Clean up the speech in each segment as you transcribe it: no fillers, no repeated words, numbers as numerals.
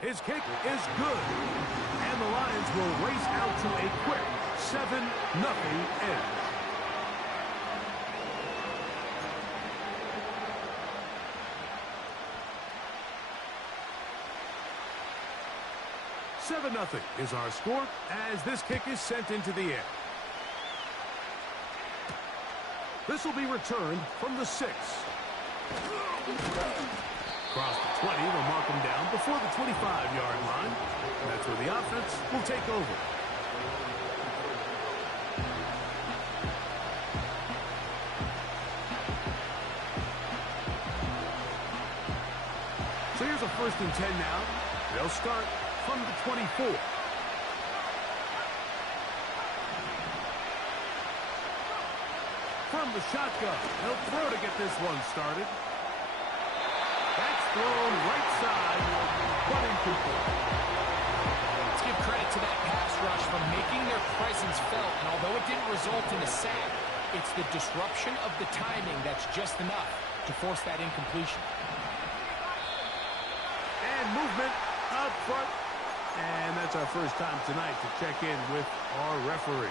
His kick is good. And the Lions will race out to a quick 7-0 edge. "7-0 is our score as this kick is sent into the air. This will be returned from the 6. Across the 20, they'll mark him down before the 25-yard line. That's where the offense will take over. So here's a 1st and 10 now. They'll start from the 24. From the shotgun, he'll throw to get this one started. That's thrown right side, but incomplete. Let's give credit to that pass rush for making their presence felt, and although it didn't result in a sack, it's the disruption of the timing that's just enough to force that incompletion. And movement up front. And that's our first time tonight to check in with our referee.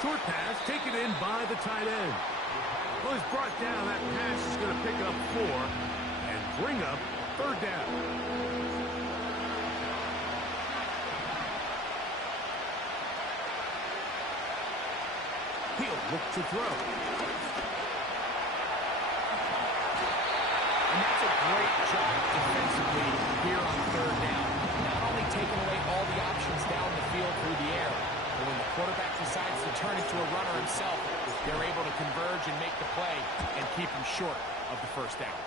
Short pass taken in by the tight end. Well, he's brought down. That pass is going to pick up 4 and bring up 3rd down. He'll look to throw. And that's a great job defensively here on 3rd down. Not only taking away all the options down the field through the air, but when the quarterback decides to turn into a runner himself, they're able to converge and make the play and keep him short of the 1st down.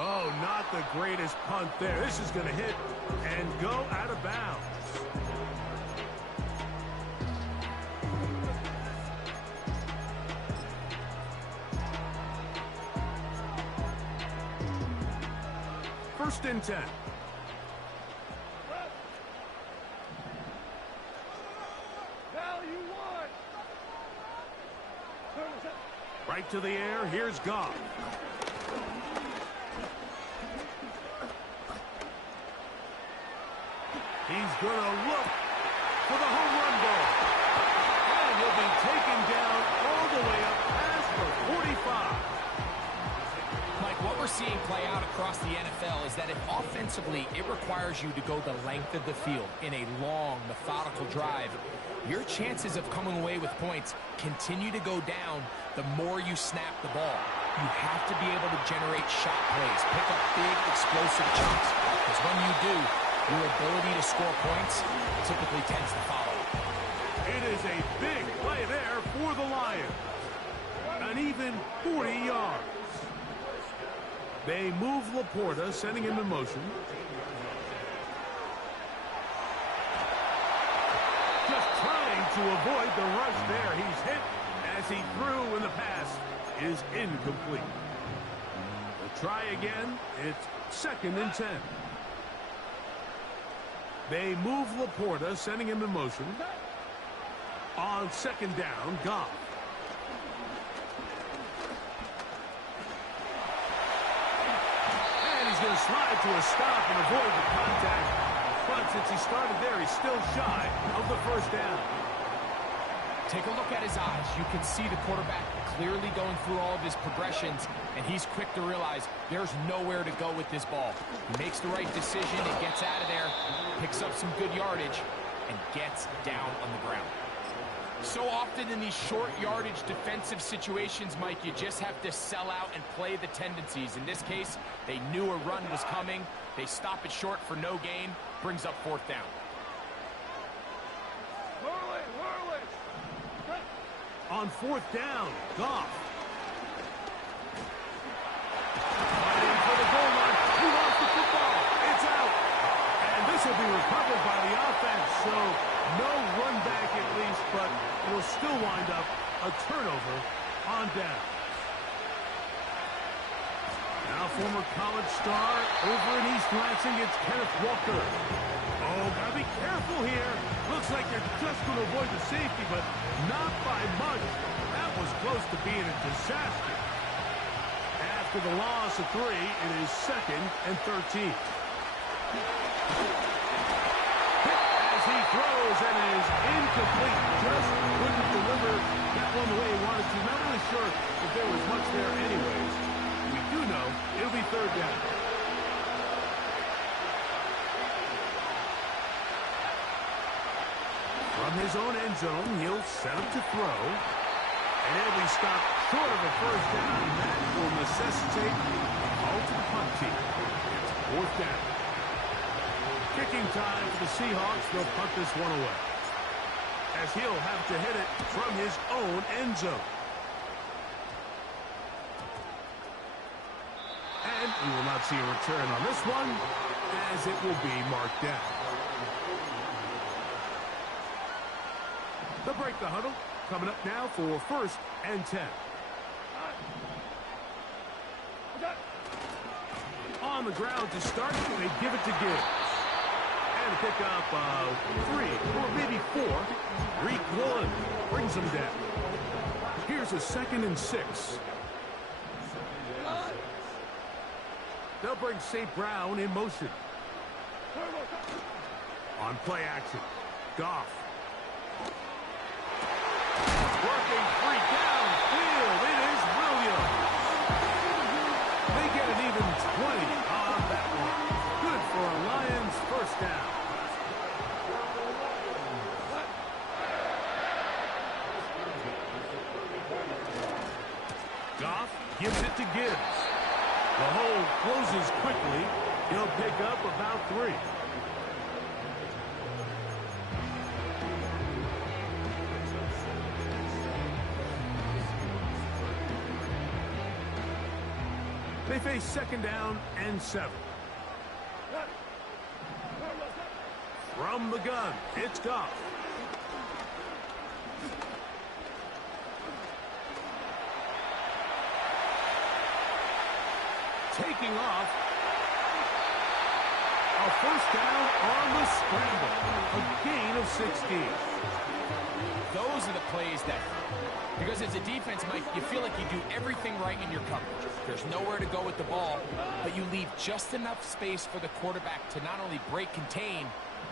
Oh, not the greatest punt there. This is going to hit and go out of bounds. First and 10. Right to the air. Here's Goff. He's going to look for the home run ball. And he'll be taken down all the way up past the 45. Mike, what we're seeing play out across the NFL is that if offensively it requires you to go the length of the field in a long, methodical drive, your chances of coming away with points continue to go down the more you snap the ball. You have to be able to generate shot plays, pick up big, explosive chunks, because when you do, your ability to score points typically tends to follow. It is a big play there for the Lions. An even 40 yards. They move Laporta, sending him in motion. Just trying to avoid the rush there. He's hit as he threw, and the pass is incomplete. They'll try again. It's 2nd and 10. They move Laporta, sending him in motion. On 2nd down, Goff. And he's going to slide to a stop and avoid the contact. But since he started there, he's still shy of the 1st down. Take a look at his eyes. You can see the quarterback clearly going through all of his progressions, and he's quick to realize there's nowhere to go with this ball. He makes the right decision and gets out of there, picks up some good yardage, and gets down on the ground. So often in these short yardage defensive situations, Mike, you just have to sell out and play the tendencies. In this case, they knew a run was coming. They stop it short for no gain, brings up 4th down. On 4th down, Goff. Fighting for the goal line. He lost the football. It's out. And this will be recovered by the offense. So no run back at least, but it'll still wind up a turnover on down. Now former college star over in East Lansing. It's Kenneth Walker. Oh, gotta be careful here. Looks like they're just going to avoid the safety, but not by much. That was close to being a disaster. After the loss of 3, it is 2nd and 13. As he throws, and is incomplete. Just couldn't deliver that one the way he wanted to. Not really sure if there was much there anyways. We do know it'll be 3rd down. From his own end zone, he'll set up to throw. And he'll be stopped short of a 1st down. And that will necessitate a call to the punt team. It's 4th down. Kicking time for the Seahawks. They'll punt this one away, as he'll have to hit it from his own end zone. And we will not see a return on this one, as it will be marked down. They'll break the huddle. Coming up now for 1st and 10. On the ground to start, they give it to Gibbs. And a pickup of 3 or maybe 4. Reek Woolen brings them down. Here's a 2nd and 6. They'll bring St. Brown in motion. On play action, Goff. Working 3 downfield. It is Williams. They get an even 20 on that one. Good for a Lions 1st down. Goff gives it to Gibbs. The hole closes quickly. He'll pick up about 3. They face 2nd down and 7. From the gun, it's Goff. Taking off. A 1st down on the scramble. A gain of 16. Those are the plays that, because as a defense, Mike, you feel like you do everything right in your coverage. There's nowhere to go with the ball, but you leave just enough space for the quarterback to not only break contain,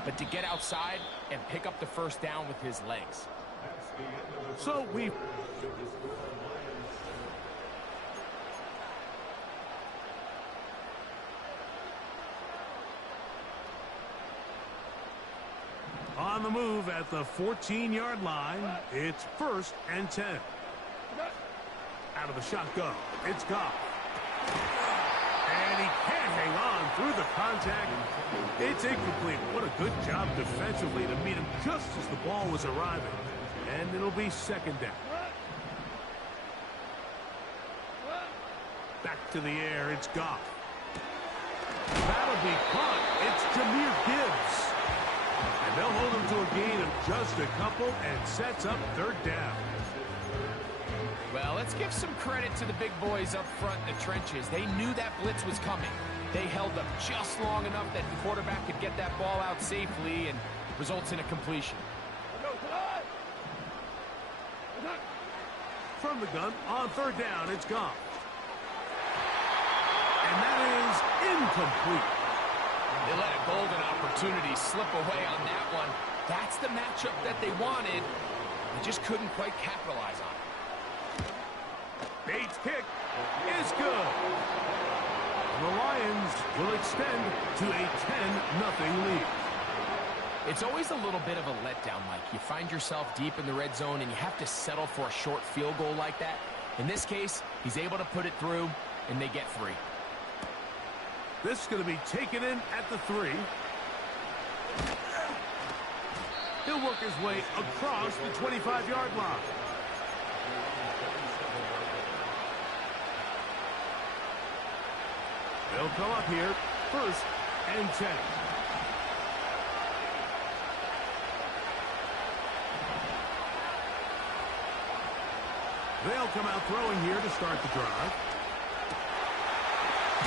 but to get outside and pick up the 1st down with his legs. So we... On the move at the 14-yard line, it's 1st and 10. Out of the shotgun, it's Goff. And he can't hang on through the contact. It's incomplete. What a good job defensively to meet him just as the ball was arriving. And it'll be 2nd down. Back to the air, it's Goff. That'll be caught. It's Jahmyr Gibbs. And they'll hold him to a gain of just a couple and sets up 3rd down. Well, let's give some credit to the big boys up front in the trenches. They knew that blitz was coming. They held up just long enough that the quarterback could get that ball out safely, and results in a completion. From the gun, on 3rd down, it's Goff. And that is incomplete. They let a golden opportunity slip away on that one. That's the matchup that they wanted. They just couldn't quite capitalize on it. Bates' kick is good. The Lions will extend to a 10-0 lead. It's always a little bit of a letdown, Mike. You find yourself deep in the red zone and you have to settle for a short field goal like that. In this case, he's able to put it through, and they get 3. This is going to be taken in at the 3. He'll work his way across the 25-yard line. They'll come up here, 1st and 10. They'll come out throwing here to start the drive.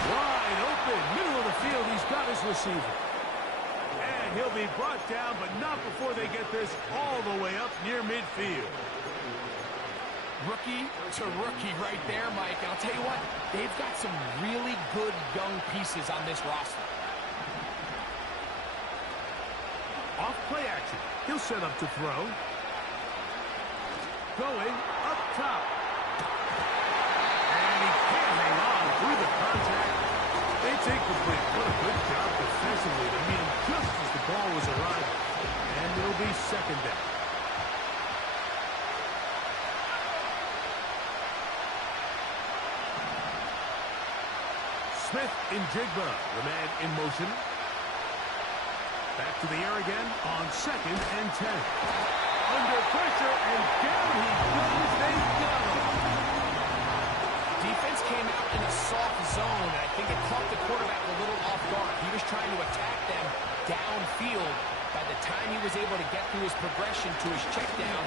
Wide open, middle of the field. He's got his receiver. And he'll be brought down, but not before they get this all the way up near midfield. Rookie to rookie right there, Mike. And I'll tell you what, they've got some really good young pieces on this roster. Off play action. He'll set up to throw. Going up top. And he can't hang on through the contact. It's incomplete. What a good job defensively to meet him just as the ball was arriving. And it'll be second down. Smith in Jigba, the man in motion. Back to the air again on 2nd and 10. Under pressure, and down he goes. They got him. Defense came out in a soft zone, and I think it caught the quarterback a little off guard. He was trying to attack them downfield. By the time he was able to get through his progression to his check down,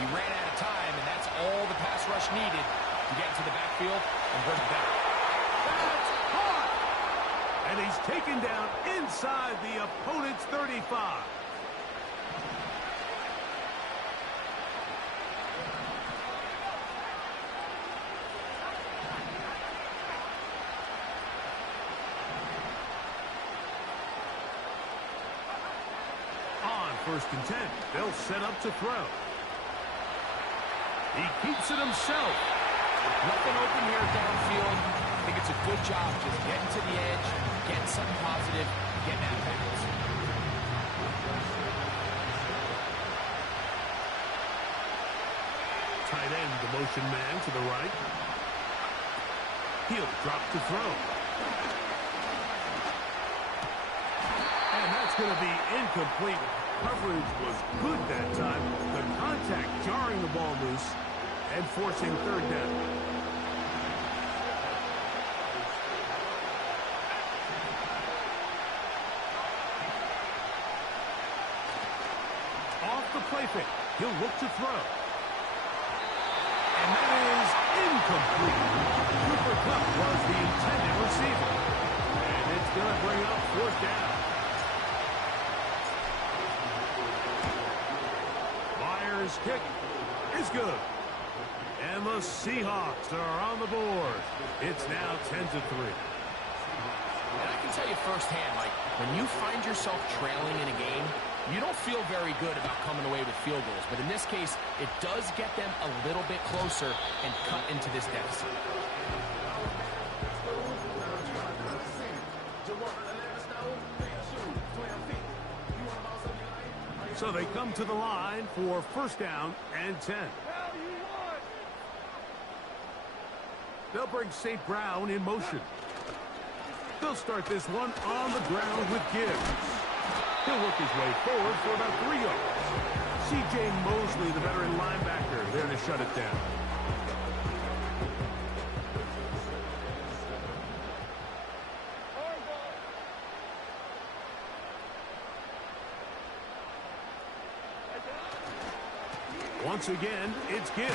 he ran out of time, and that's all the pass rush needed to get into the backfield and bring it down. That's hot! And he's taken down inside the opponent's 35. On 1st and 10, they'll set up to throw. He keeps it himself. Nothing open here downfield. I think it's a good job just getting to the edge, getting something positive, getting out of bounds. Tight end, the motion man to the right. He'll drop to throw. And that's going to be incomplete. Coverage was good that time. The contact jarring the ball loose and forcing 3rd down. Off the play fake. He'll look to throw. And that is incomplete. Cooper Kupp was the intended receiver. And it's going to bring up 4th down. Myers' kick is good. And the Seahawks are on the board. It's now 10-3. And I can tell you firsthand, Mike, when you find yourself trailing in a game, you don't feel very good about coming away with field goals. But in this case, it does get them a little bit closer and cut into this deficit. So they come to the line for 1st down and 10. They'll bring St. Brown in motion. They'll start this one on the ground with Gibbs. He'll work his way forward for about 3 yards. C.J. Mosley, the veteran linebacker, there to shut it down. Once again, it's Gibbs.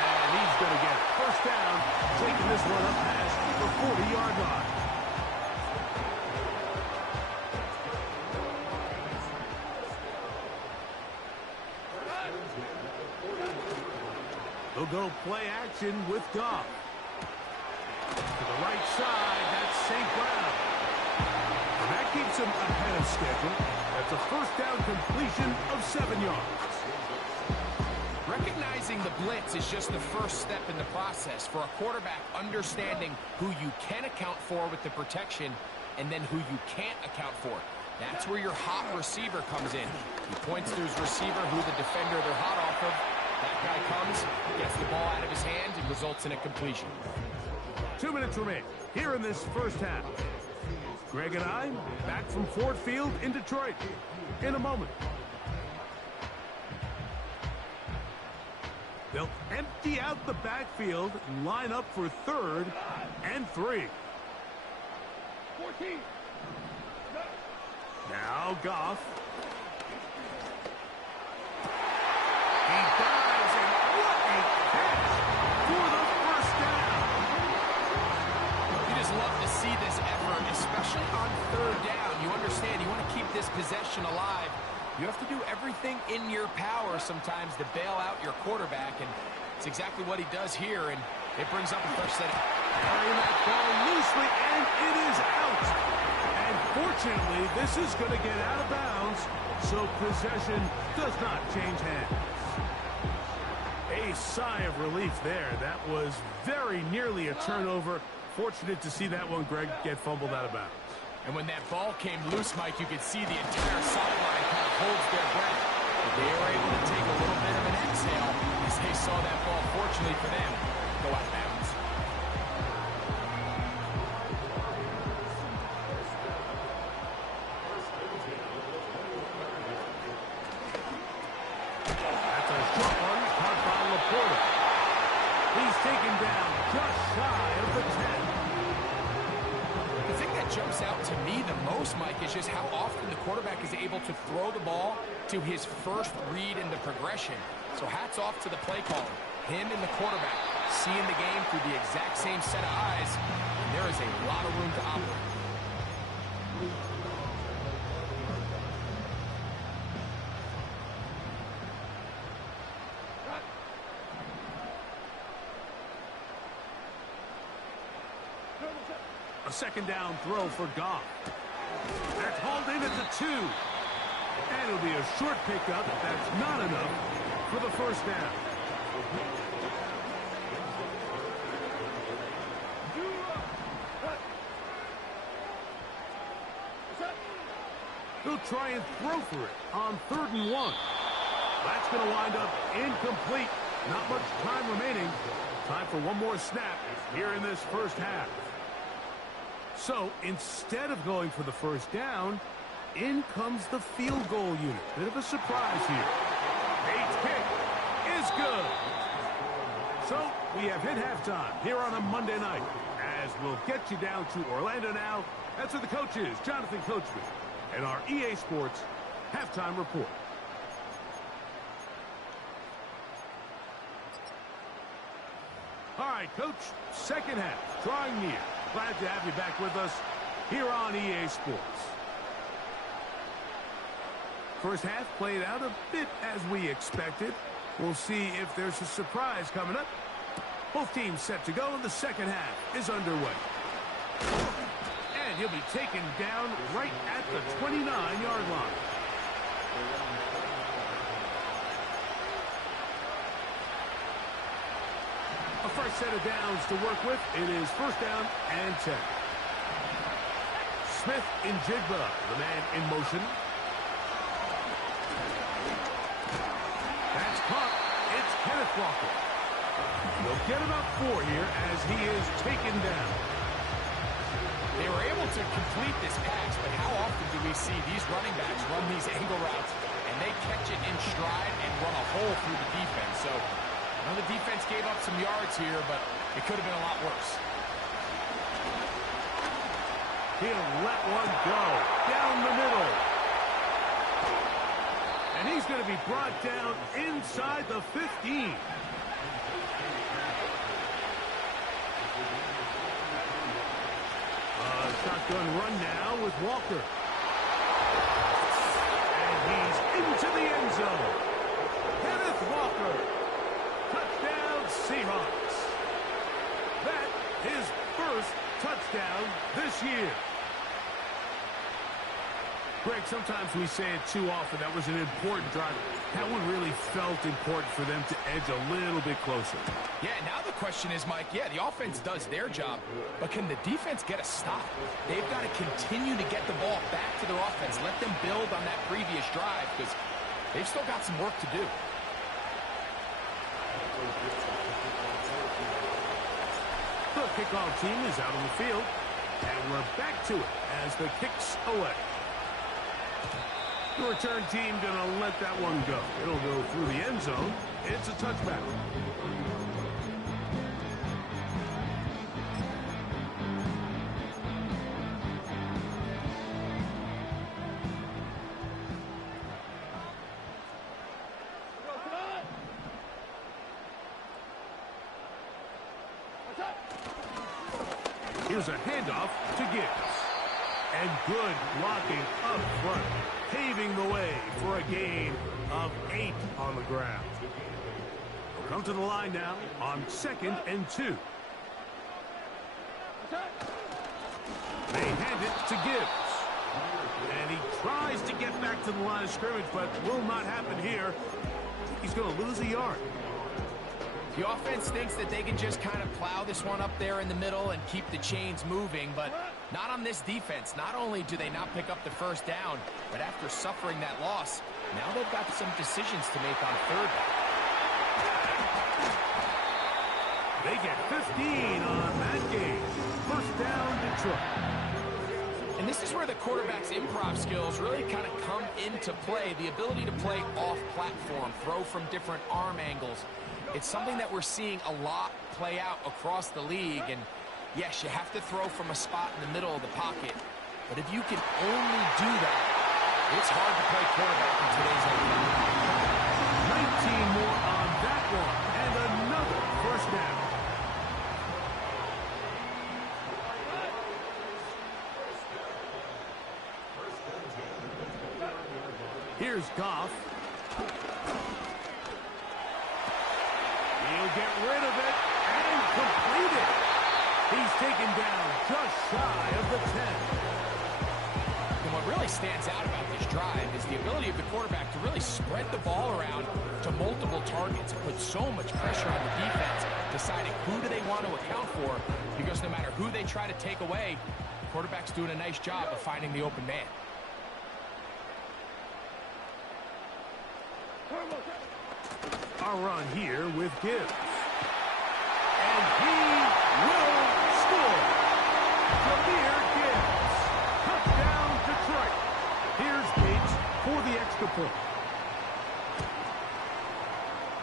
And he's going to get 1st down, taking this one up past the 40-yard line. They'll go play action with Goff. To the right side, that's St. Brown. And that keeps him ahead of schedule. That's a 1st down completion of 7 yards. Recognizing the blitz is just the first step in the process for a quarterback understanding who you can account for with the protection and then who you can't account for. That's where your hot receiver comes in. He points to his receiver who the defender they're hot off of. That guy comes, gets the ball out of his hand, and results in a completion. 2 minutes remain here in this 1st half. Greg and I back from Ford Field in Detroit in a moment. They'll empty out the backfield and line up for 3rd and 3. 14. Now Goff. He dives, and what a catch for the 1st down. see this effort, especially on third down. You understand, you want to keep this possession alive. You have to do everything in your power sometimes to bail out your quarterback, and it's exactly what he does here, and it brings up a fresh set. Carrying that ball loosely, and it is out. And fortunately, this is going to get out of bounds, so possession does not change hands. A sigh of relief there. That was very nearly a turnover. Fortunate to see that one, Greg, get fumbled out of bounds. And when that ball came loose, Mike, you could see the entire sideline kind of holds their breath. But they were able to take a little bit of an exhale as they saw that ball, fortunately for them, go out of bounds. That's a short one, caught by Laporta. He's taken down just shy of the 10. The thing that jumps out to me the most, Mike, is just how often the quarterback is able to throw the ball to his first read in the progression. So hats off to the play caller. Him and the quarterback seeing the game through the exact same set of eyes, and there is a lot of room to operate. A second down throw for Goff. That's hauled in at the 2. And it'll be a short pickup. That's not enough for the first down. He'll try and throw for it on 3rd and 1. That's going to wind up incomplete. Not much time remaining. Time for one more snap here in this first half. So instead of going for the first down, in comes the field goal unit. Bit of a surprise here. Bates' kick is good. So we have hit halftime here on a Monday night. As we'll get you down to Orlando now. That's where the coach is, Jonathan Coachman, and our EA Sports halftime report. All right, Coach, second half, drawing near. Glad to have you back with us here on EA Sports. First half played out a bit as we expected. We'll see if there's a surprise coming up. Both teams set to go, and the second half is underway. And he'll be taken down right at the 29-yard line. A fresh set of downs to work with. It is first down and 10. Smith in Jigba, the man in motion. That's caught. It's Kenneth Walker. He'll get about 4 here as he is taken down. They were able to complete this pass, but how often do we see these running backs run these angle routes and they catch it in stride and run a hole through the defense? So I know the defense gave up some yards here, but it could have been a lot worse. He'll let one go down the middle. And he's going to be brought down inside the 15. Shotgun run now with Walker. And he's into the end zone. Kenneth Walker. Touchdown, Seahawks. That his first touchdown this year. Greg, sometimes we say it too often. That was an important drive. That one really felt important for them to edge a little bit closer. Yeah, now the question is, Mike, yeah, the offense does their job, but can the defense get a stop? They've got to continue to get the ball back to their offense. Let them build on that previous drive because they've still got some work to do. The kickoff team is out on the field, and we're back to it as the kick's away. The return team going to let that one go. It'll go through the end zone. It's a touchback. He'll Here's a handoff to Gibbs. And good blocking up front, paving the way for a gain of 8 on the ground. We'll come to the line now on 2nd and 2. They hand it to Gibbs. And he tries to get back to the line of scrimmage, but will not happen here. He's going to lose a yard. The offense thinks that they can just kind of plow this one up there in the middle and keep the chains moving, but not on this defense. Not only do they not pick up the first down, but after suffering that loss, now they've got some decisions to make on 3rd down. They get 15 on that game. First down, Detroit. And this is where the quarterback's improv skills really kind of come into play. The ability to play off-platform, throw from different arm angles. It's something that we're seeing a lot play out across the league. And yes, you have to throw from a spot in the middle of the pocket. But if you can only do that, it's hard to play quarterback in today's NFL. 19 more on that one. And another first down. Here's Goff. He'll get rid of it and complete it. He's taken down just shy of the 10. And what really stands out about this drive is the ability of the quarterback to really spread the ball around to multiple targets and put so much pressure on the defense, deciding who do they want to account for, because no matter who they try to take away, the quarterback's doing a nice job of finding the open man. A run here with Gibbs. And he will score. Jameer Gibbs. Touchdown, Detroit. Here's Bates for the extra point.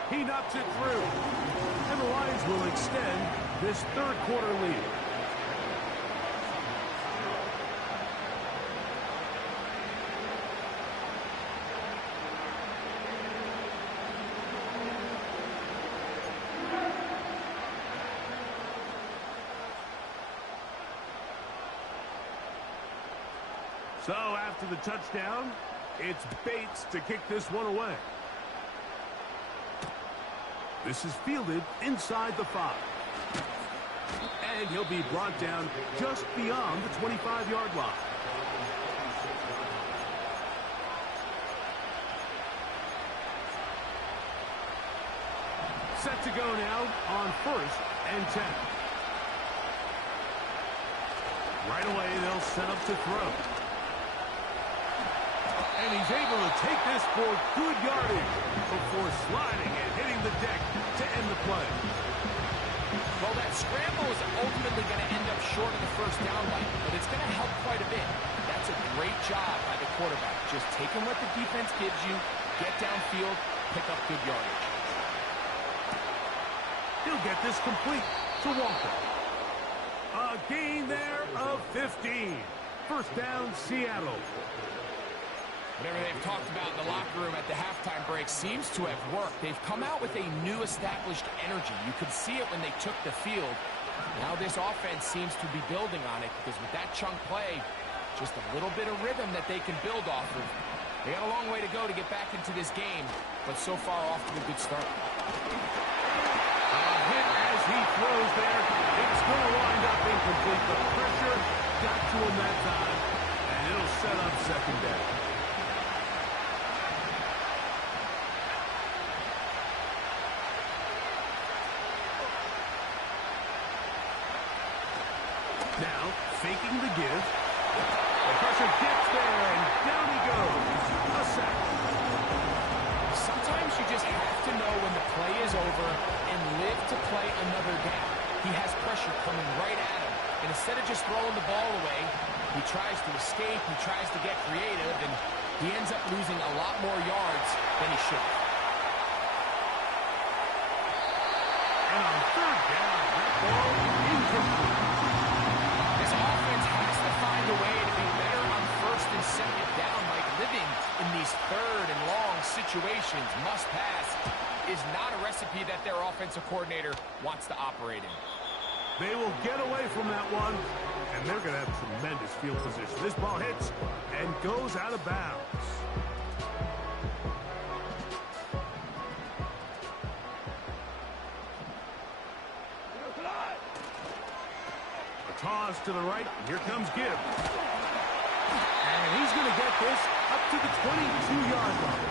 He knocks it through. And the Lions will extend this 3rd quarter lead. So after the touchdown, it's Bates to kick this one away. This is fielded inside the 5. And he'll be brought down just beyond the 25-yard line. Set to go now on 1st and 10. Right away, they'll set up to throw. And he's able to take this for good yardage before sliding and hitting the deck to end the play. Well, that scramble is ultimately going to end up short of the first down line, but it's going to help quite a bit. That's a great job by the quarterback. Just taking what the defense gives you, get downfield, pick up good yardage. He'll get this complete to Walker. A gain there of 15. First down, Seattle. Whatever they've talked about in the locker room at the halftime break seems to have worked. They've come out with a new established energy. You could see it when they took the field. Now this offense seems to be building on it, because with that chunk play, just a little bit of rhythm that they can build off of. They got a long way to go to get back into this game, but so far off to a good start. A hit as he throws there. It's going to wind up incomplete. The pressure got to him that time, and it'll set up 2nd down. Now, faking the give. The pressure gets there, and down he goes. A sack. Sometimes you just have to know when the play is over and live to play another down. He has pressure coming right at him, and instead of just throwing the ball away, he tries to escape, he tries to get creative, and he ends up losing a lot more yards than he should. And on 3rd down, that ball incomplete. This offense has to find a way to be better on 1st and 2nd down. Like, living in these 3rd and long situations, must pass, is not a recipe that their offensive coordinator wants to operate in. They will get away from that one, and they're going to have tremendous field position. This ball hits and goes out of bounds. A toss to the right. Here comes Gibbs. And he's going to get this up to the 22-yard line.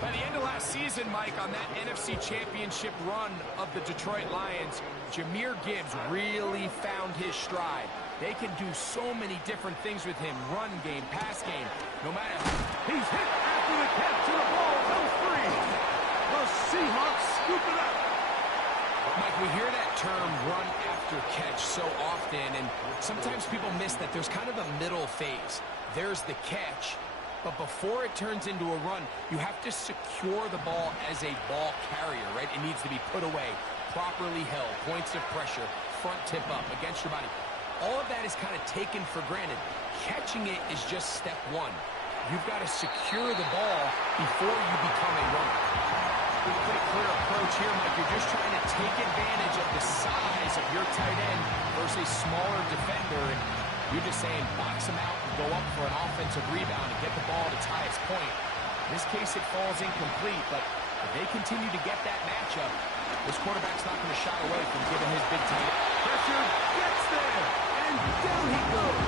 By the end of last season, Mike, on that NFC Championship run of the Detroit Lions, Jahmyr Gibbs really found his stride. They can do so many different things with him. Run game, pass game, no matter. He's hit after the catch and the ball comes free. The Seahawks scoop it up. Mike, we hear that term run after catch so often, and sometimes people miss that there's kind of a middle phase. There's the catch, but before it turns into a run, you have to secure the ball as a ball carrier, right? It needs to be put away, properly held, points of pressure, front tip up against your body. All of that is kind of taken for granted. Catching it is just step one. You've got to secure the ball before you become a runner. Pretty clear approach here, Mike. You're just trying to take advantage of the size of your tight end versus smaller defender, and you're just saying box him out and go up for an offensive rebound and get the ball at its highest point. In this case, it falls incomplete, but if they continue to get that matchup, this quarterback's not going to shy away from giving his big tight end. Pressure gets there, and down he goes.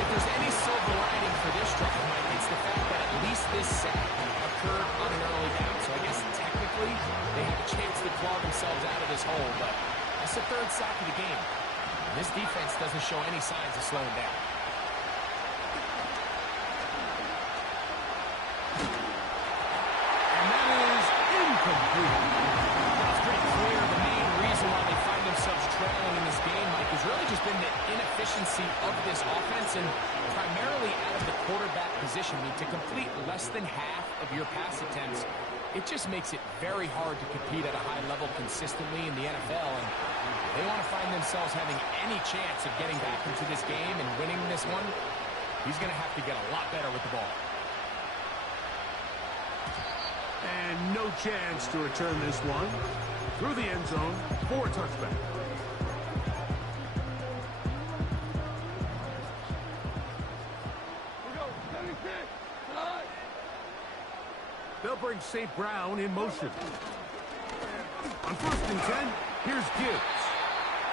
If there's any silver lining for this drive, Mike, it's the fact that at least this sack occurred on an early down. So I guess technically they have a chance to claw themselves out of this hole, but that's the third sack of the game. This defense doesn't show any signs of slowing down. And that is incomplete. It's pretty clear the main reason why they find themselves trailing in this game, Mike, has really just been the inefficiency of this offense and primarily out of the quarterback position. I mean, to complete less than half of your pass attempts, it just makes it very hard to compete at a high level consistently in the NFL, and they want to find themselves having any chance of getting back into this game and winning this one. He's going to have to get a lot better with the ball. And no chance to return this one through the end zone for a touchback. They'll bring St. Brown in motion. On 1st and 10, here's Gibbs.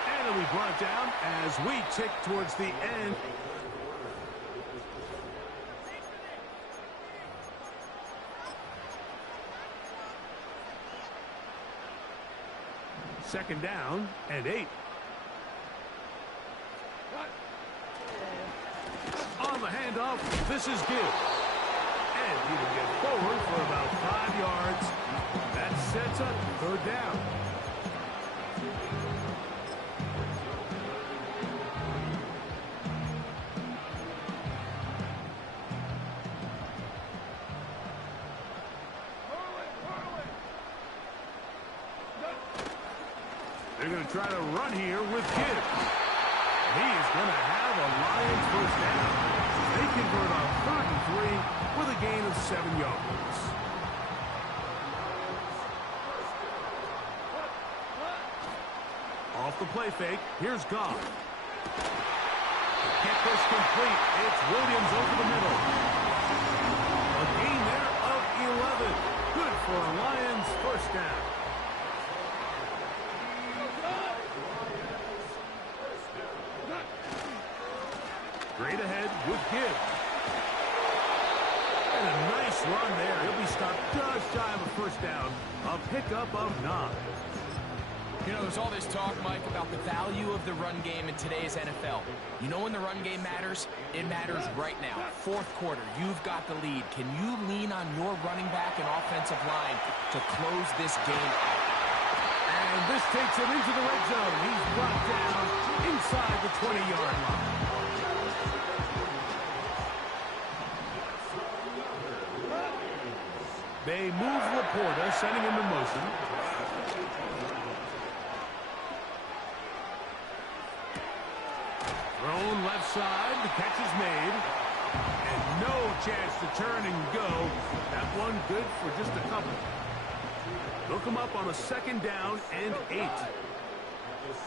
And it'll be brought down as we tick towards the end. Second down and 8. On the handoff, this is Gibbs. And he will get forward for about 5 yards. That sets up 3rd down. They're going to try to run here with Gibbs. He is going to have a Lions first down. They convert on 3rd and 3 with a gain of 7 yards. Off the play fake, here's Goff. Get this complete. It's Williams over the middle. A gain there of 11. Good for a Lions first down. Straight ahead with Gibbs. And a nice run there. He'll be stopped just shy of a first down. A pickup of 9. You know, there's all this talk, Mike, about the value of the run game in today's NFL. You know when the run game matters? It matters right now. 4th quarter, you've got the lead. Can you lean on your running back and offensive line to close this game out? And this takes him into the red zone. He's brought down inside the 20-yard line. They move Laporta, sending him in motion. Thrown left side, the catch is made. And no chance to turn and go. That one good for just a couple. They'll come up on a 2nd down and 8.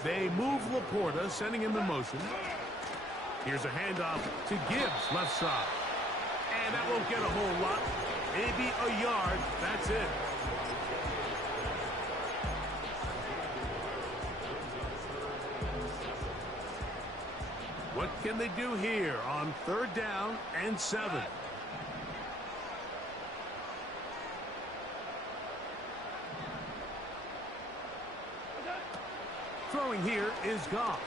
They move Laporta, sending him in motion. Here's a handoff to Gibbs, left side. And that won't get a whole lot. Maybe a yard. That's it. What can they do here on 3rd down and 7? Throwing here is Goff.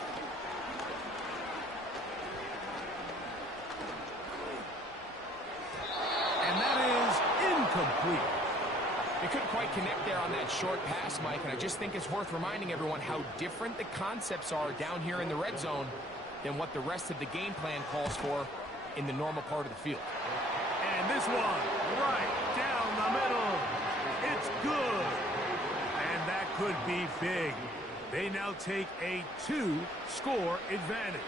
And that is incomplete. They couldn't quite connect there on that short pass, Mike, and I just think it's worth reminding everyone how different the concepts are down here in the red zone than what the rest of the game plan calls for in the normal part of the field. And this one, right down the middle. It's good. And that could be big. They now take a 2-score advantage.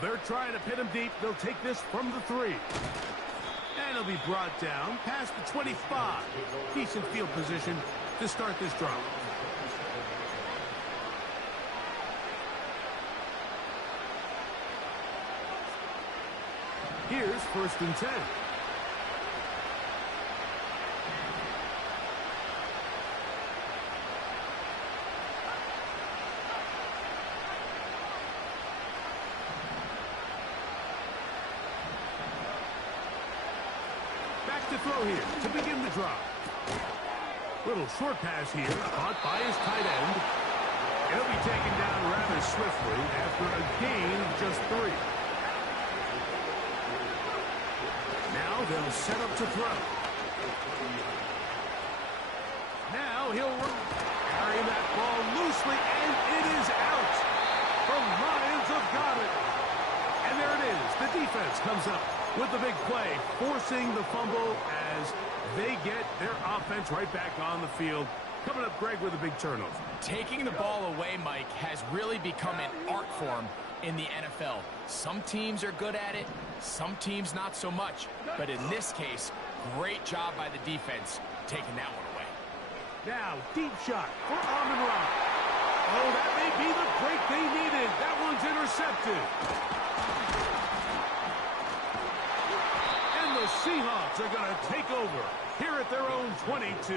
They're trying to pin him deep. They'll take this from the 3. And he'll be brought down past the 25. Decent field position to start this drive. Here's 1st and 10. Back to throw here to begin the drive. Little short pass here, caught by his tight end. He'll be taken down rather swiftly after a gain of just 3. Now they'll set up to throw. Now he'll carry that ball loosely, and it is out. The Lions have got it. And there it is. The defense comes up with the big play, forcing the fumble as they get their offense right back on the field. Coming up, Greg, with a big turnover. Taking the ball away, Mike, has really become an art form in the NFL. Some teams are good at it, some teams not so much. But in this case, great job by the defense taking that one away. Now, deep shot for Amon-Ra. Oh, that may be the break they needed. That one's intercepted. And the Seahawks are going to take over here at their own 22.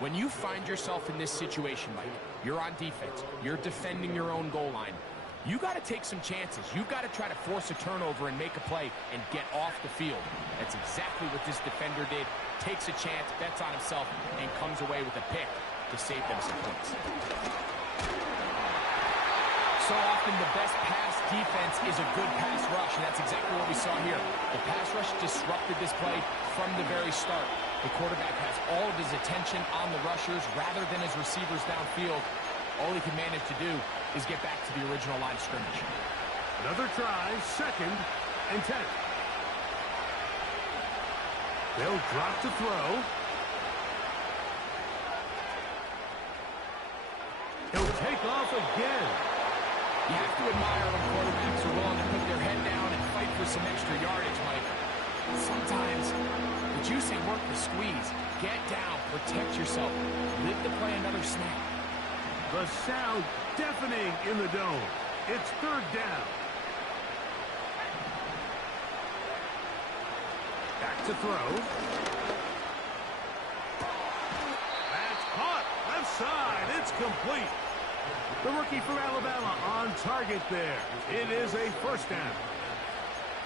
When you find yourself in this situation, Mike, you're on defense, you're defending your own goal line, you got to take some chances. You've got to try to force a turnover and make a play and get off the field. That's exactly what this defender did. Takes a chance, bets on himself, and comes away with a pick to save them some points. So often the best pass defense is a good pass rush, and that's exactly what we saw here. The pass rush disrupted this play from the very start. The quarterback has all of his attention on the rushers rather than his receivers downfield. All he can manage to do is get back to the original line of scrimmage. Another try, 2nd and 10. They'll drop to throw. He'll take off again. You have to admire when quarterbacks are willing to put their head down and fight for some extra yardage, Mike. Sometimes the juice ain't worth the squeeze. Get down, protect yourself, live to play another snap. The sound deafening in the dome. It's 3rd down. Back to throw. That's caught. Left side. It's complete. The rookie from Alabama on target there. It is a 1st down.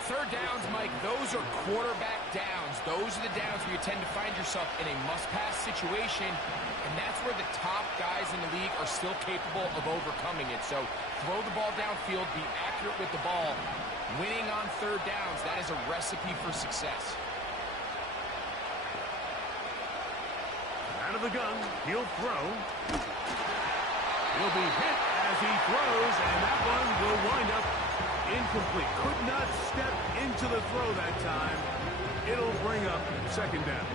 3rd downs, Mike, those are quarterback downs. Those are the downs where you tend to find yourself in a must-pass situation, and that's where the top guys in the league are still capable of overcoming it. So throw the ball downfield, be accurate with the ball. Winning on 3rd downs, that is a recipe for success. Out of the gun, he'll throw. He'll be hit as he throws, and that one will wind up incomplete. Could not step into the throw that time. It'll bring up 2nd down.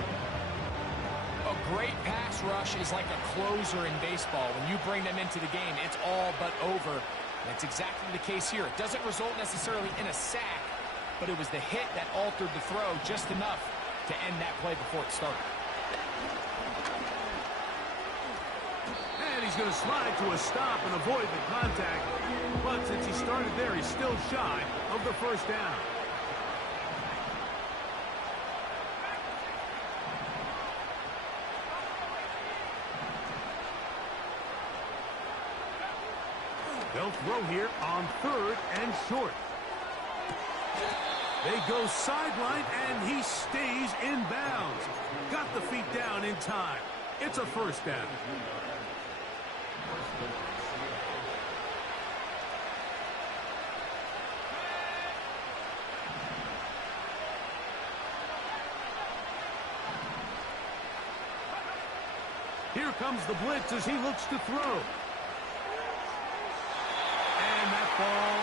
A great pass rush is like a closer in baseball. When you bring them into the game, it's all but over. That's exactly the case here. It doesn't result necessarily in a sack, but it was the hit that altered the throw just enough to end that play before it started. And he's going to slide to a stop and avoid the contact. But since he started there, he's still shy of the first down. They'll throw here on 3rd and short. They go sideline, and he stays in bounds. Got the feet down in time. It's a first down. Here comes the blitz as he looks to throw. And that ball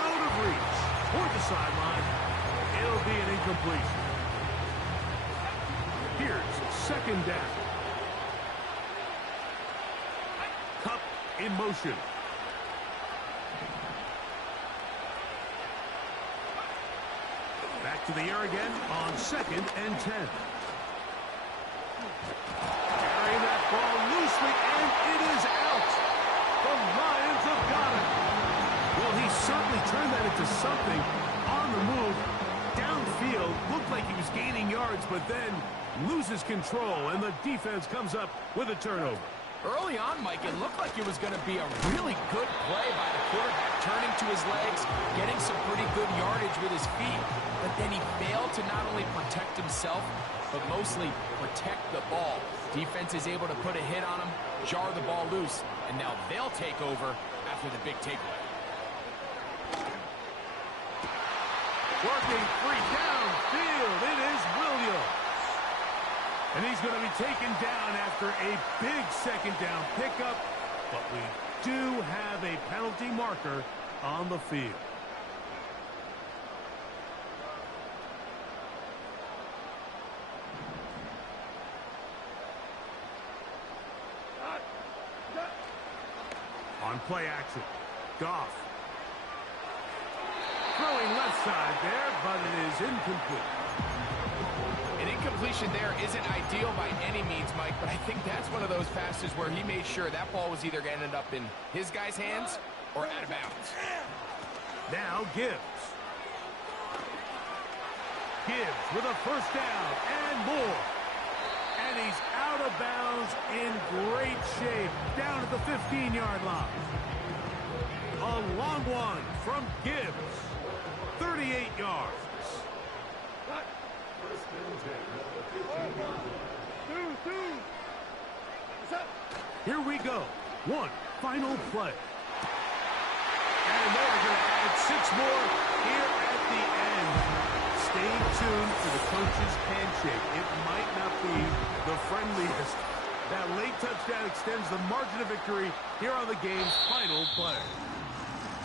out of reach toward the sideline. It'll be an incompletion. Here's 2nd down. Cup in motion. Back to the air again on 2nd and 10. Carrying that ball loosely, and it is out. The Lions have got it. Well, he certainly turned that into something on the move. Downfield, looked like he was gaining yards, but then loses control, and the defense comes up with a turnover. Early on, Mike, it looked like it was going to be a really good play by the quarterback, turning to his legs, getting some pretty good yardage with his feet, but then he failed to not only protect himself, but mostly protect the ball. Defense is able to put a hit on him, jar the ball loose, and now they'll take over after the big takeaway. Working free downfield, it is Williams. And he's going to be taken down after a big 2nd down pickup, but we do have a penalty marker on the field. On play action, Goff. Throwing left side there, but it is incomplete. An incompletion there isn't ideal by any means, Mike, but I think that's one of those passes where he made sure that ball was either going to end up in his guy's hands or out of bounds. Now Gibbs. Gibbs with a first down and more. And he's out of bounds in great shape down at the 15-yard line. A long one from Gibbs. 38 yards. Here we go. One final play. And they're going to add 6 more here at the end. Stay tuned for the coach's handshake. It might not be the friendliest. That late touchdown extends the margin of victory here on the game's final play.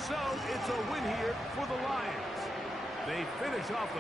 So it's a win here for the Lions. They finish off the